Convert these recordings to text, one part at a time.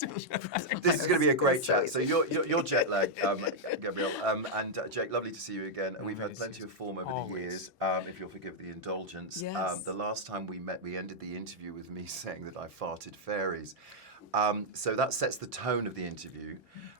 This is going to be a great chat. So you're jet lagged, Gabrielle, and Jake, lovely to see you again. We've had plenty of form over the years, if you'll forgive the indulgence. Yes. The last time we met, we ended the interview with me saying that I farted fairies. So that sets the tone of the interview.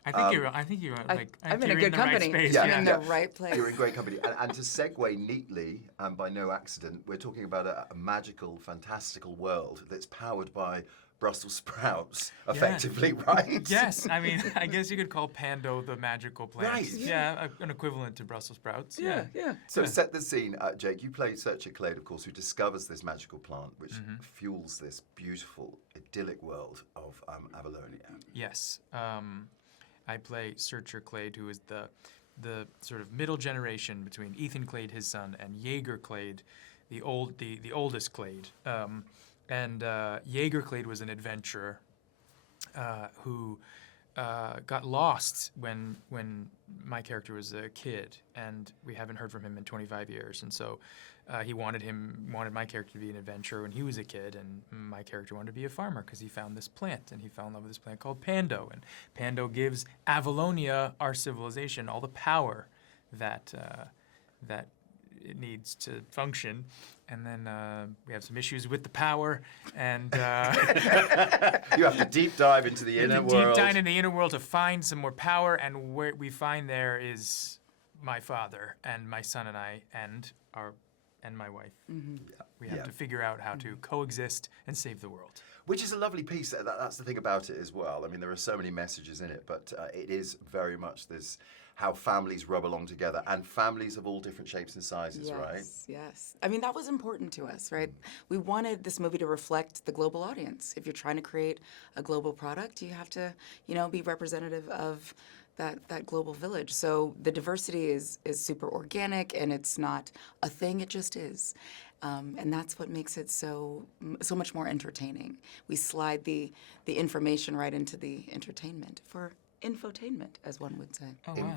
I think you're like. I'm in you're a good the company. Right space. I'm in the right place. You're in great company. And to segue neatly, and by no accident, we're talking about a magical, fantastical world that's powered by Brussels sprouts, effectively, right? Yes, I mean, I guess you could call Pando the magical plant. Right. Yeah, an equivalent to Brussels sprouts. Yeah. So set the scene, Jake. You play Searcher Clade, of course, who discovers this magical plant, which fuels this beautiful, idyllic world of Avalonia. Yes, I play Searcher Clade, who is the sort of middle generation between Ethan Clade, his son, and Jaeger Clade, the oldest Clade. And Jaeger Clade was an adventurer who got lost when my character was a kid, and we haven't heard from him in 25 years. And so he wanted my character to be an adventurer when he was a kid, and my character wanted to be a farmer because he found this plant, and he fell in love with this plant called Pando. And Pando gives Avalonia, our civilization, all the power that it needs to function. And then we have some issues with the power, and you have to deep dive into the inner world. Deep dive into the inner world to find some more power, and what we find there is my father and my son and I and my wife. We have to figure out how to coexist and save the world. Which is a lovely piece. That's the thing about it as well. I mean, there are so many messages in it, but it is very much this how families rub along together, and families of all different shapes and sizes, right? Yes. I mean, that was important to us, right? We wanted this movie to reflect the global audience. If you're trying to create a global product, you have to, be representative of that global village. So the diversity is super organic, and it's not a thing, it just is. And that's what makes it so much more entertaining. We slide the information right into the entertainment for infotainment, as one would say. Oh, wow.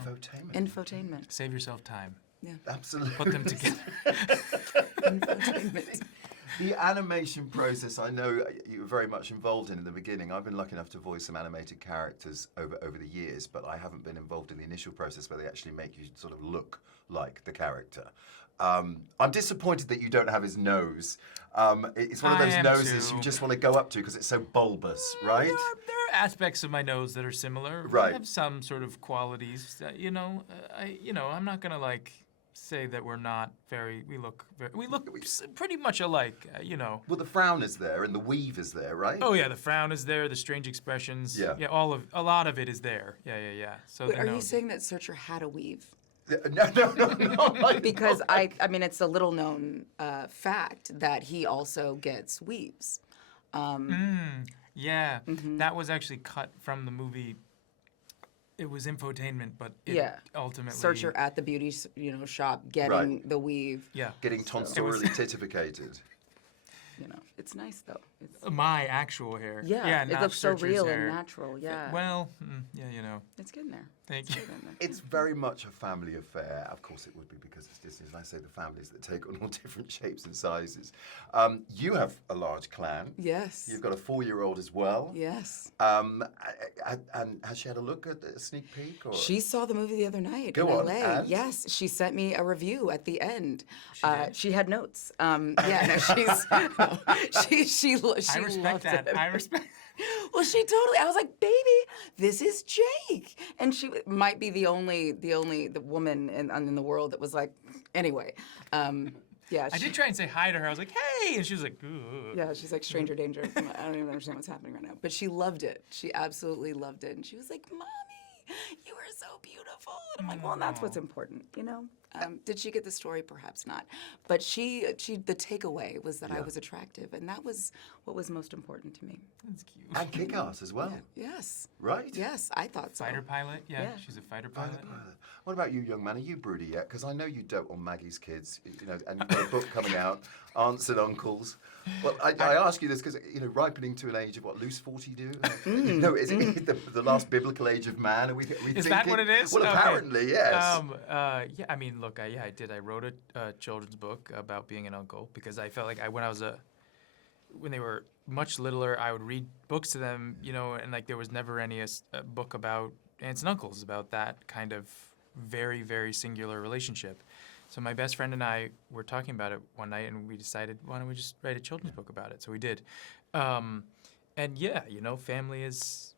Infotainment. Save yourself time. Yeah. Absolutely. Put them together. Infotainment. The animation process, I know you were very much involved in the beginning. I've been lucky enough to voice some animated characters over the years, but I haven't been involved in the initial process where they actually make you sort of look like the character. I'm disappointed that you don't have his nose. It's one of those noses you just want to go up to because it's so bulbous, right? There are aspects of my nose that are similar. Right. I have some sort of qualities that, I'm not going to say that we're not we look pretty much alike, Well, the frown is there and the weave is there, right? Oh yeah, the frown is there, the strange expressions. Yeah. A lot of it is there. Yeah. So Wait, are you saying that Searcher had a weave? No. Because I mean, it's a little known fact that he also gets weaves. Yeah, that was actually cut from the movie. It was infotainment, but it ultimately Searcher at the beauty shop getting the weave. Yeah, getting tonsorially titificated. It's nice though. It's my actual hair. Yeah, it not looks so Searcher's real hair. and natural. Yeah. Well, It's getting there. Thank you. It's very much a family affair. Of course it would be because it's Disney. As I say, the families that take on all different shapes and sizes. You have a large clan. Yes. You've got a 4-year-old as well. Yes. And has she had a look at a sneak peek? Or? She saw the movie the other night Go in on, LA. and? Yes, she sent me a review at the end. She had notes. She I respect loved that. it. I respect. Well, she totally. I was like, baby, this is Jake, and she might be the only woman in the world that was like. Anyway, yeah. I did try and say hi to her. I was like, hey, and she was like, ugh. Yeah, she's like stranger danger. I don't even understand what's happening right now. But she loved it. She absolutely loved it, and she was like, Mommy, you are so beautiful. And I'm like, well, that's what's important, Did she get the story? Perhaps not. But the takeaway was that I was attractive, and that was what was most important to me. That's cute. And kick-ass as well. Yeah. Yes. Right? Yes, I thought so. Fighter pilot? Yeah, she's a fighter pilot. What about you, young man? Are you broody yet? Because I know you dote on Maggie's kids, and you've got a book coming out, Aunts and Uncles. Well, I ask you this because, ripening to an age of what, loose 40 do? Is it the last biblical age of man? Are we Is thinking? that what it is? Well, Okay. apparently, yes. Yeah, I mean, look, I did. I wrote a children's book about being an uncle because I felt like when I was a when they were much littler, I would read books to them, you know, and like there was never any a book about aunts and uncles, about that kind of very, very singular relationship. So my best friend and I were talking about it one night, and we decided, why don't we just write a children's book about it? So we did. And yeah, you know, family is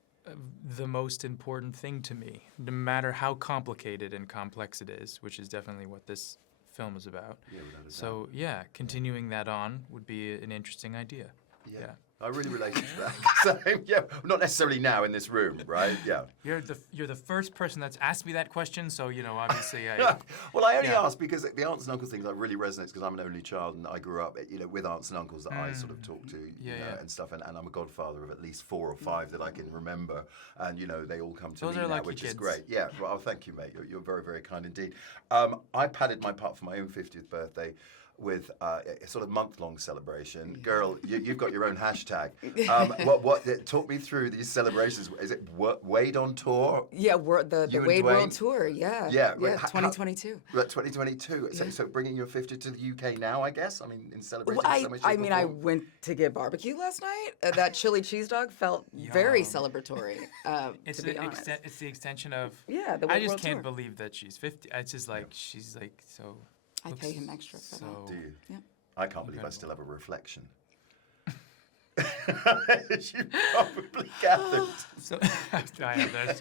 the most important thing to me, no matter how complicated and complex it is, which is definitely what this film is about. Yeah, without a doubt. So yeah, continuing that on would be an interesting idea. Yeah. Yeah. I really related to that. So, yeah, not necessarily now in this room, right? Yeah. You're the first person that's asked me that question, so you know, obviously I Well, I only Yeah. asked because the aunts and uncles thing that really resonates because I'm an only child and I grew up, you know, with aunts and uncles that I sort of talk to, Yeah, you know, yeah. and stuff. And I'm a godfather of at least 4 or 5 that I can remember. And, you know, they all come to Those me are now, lucky which is kids. great. Yeah. Well, thank you, mate. You're very, very kind indeed. I padded my part for my own 50th birthday with a sort of month-long celebration. Girl, you've got your own hashtag. Talk me through these celebrations. Is it Wade on tour? Yeah, the You and Wade World Dwayne? Tour. Yeah. Yeah, Yeah. how- 2022. 2022. So bringing your 50th to the UK now, I guess? I mean, in celebration Well, of so much I mean, I went to get barbecue last night. That chili cheese dog felt very Yum. celebratory. it's to be the honest. it's the extension of Yeah, the I Wade just World can't Tour. believe that she's 50. It's just like she's like so I looks pay him extra for that. so Do you? Yeah. I can't believe I Incredible. still have a reflection. You probably gathered. So there's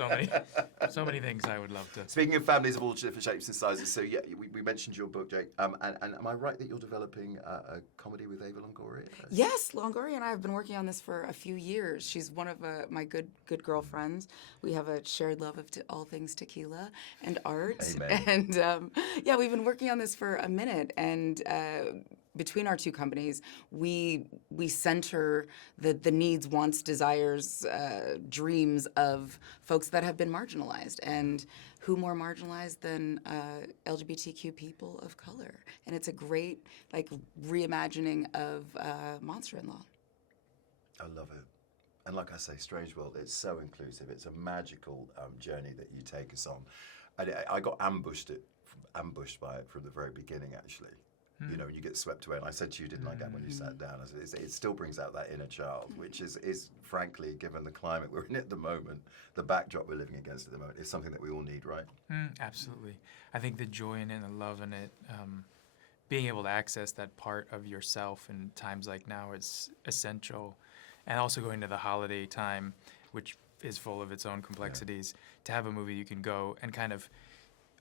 so many things I would love to. Speaking of families of all different shapes and sizes, so yeah, we mentioned your book, Jake. And am I right that you're developing a comedy with Ava Longoria? Yes, Longoria and I have been working on this for a few years. She's one of my good girlfriends. We have a shared love of all things tequila and art. Amen. And yeah, we've been working on this for a minute. And between our two companies, we center the needs, wants, desires, dreams of folks that have been marginalized. And who more marginalized than LGBTQ people of color? And it's a great reimagining of Monster-in-Law. I love it. And like I say, Strange World, it's so inclusive. It's a magical journey that you take us on. And I got ambushed by it from the very beginning, actually. You know, when you get swept away. And I said to you, didn't I, Gab, when you sat down, I said, it still brings out that inner child, which is frankly, given the climate we're in at the moment, the backdrop we're living against at the moment, is something that we all need, right? Absolutely. I think the joy in it and the love in it, being able to access that part of yourself in times like now is essential. And also going to the holiday time, which is full of its own complexities, to have a movie you can go and kind of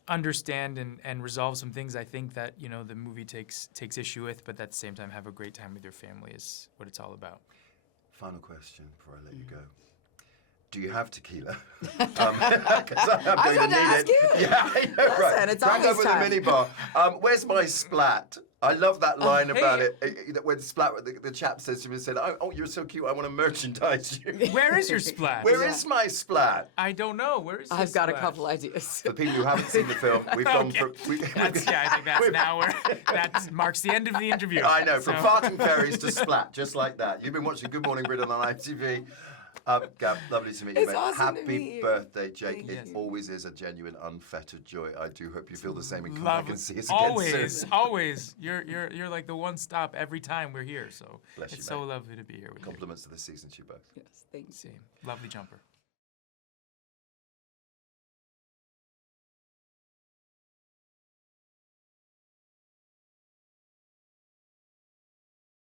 understand and resolve some things I think that, you know, the movie takes issue with, but at the same time have a great time with your family is what it's all about. Final question before I let you go. Do you have tequila? 'Cause I'm going about to ask you. Yeah, I know, right. Listen, it's Crank always over time. the minibar. Where's my splat? I love that line hey. about it. That when Splat, the chap says to me, said, "Oh, you're so cute. I want to merchandise you." Where is your splat? Where is my splat? I don't know. Where is your I've got a splat? couple ideas. For people who haven't seen the film, we've gone Okay. from. I think that's now where that marks the end of the interview. I know, from So- farting fairies to Splat, just like that. You've been watching Good Morning Britain on ITV. Gab, lovely to meet you, It's mate. awesome to Happy meet you. birthday, Jake. Thank It you. always is a genuine, unfettered joy. I do hope you feel the same and come back Love and see it. us again Always, soon. always. You're like the one stop every time we're here. So Bless you, it's so mate. lovely to be here with you. Compliments to the season to you both. Yes, thanks. Same. Lovely jumper.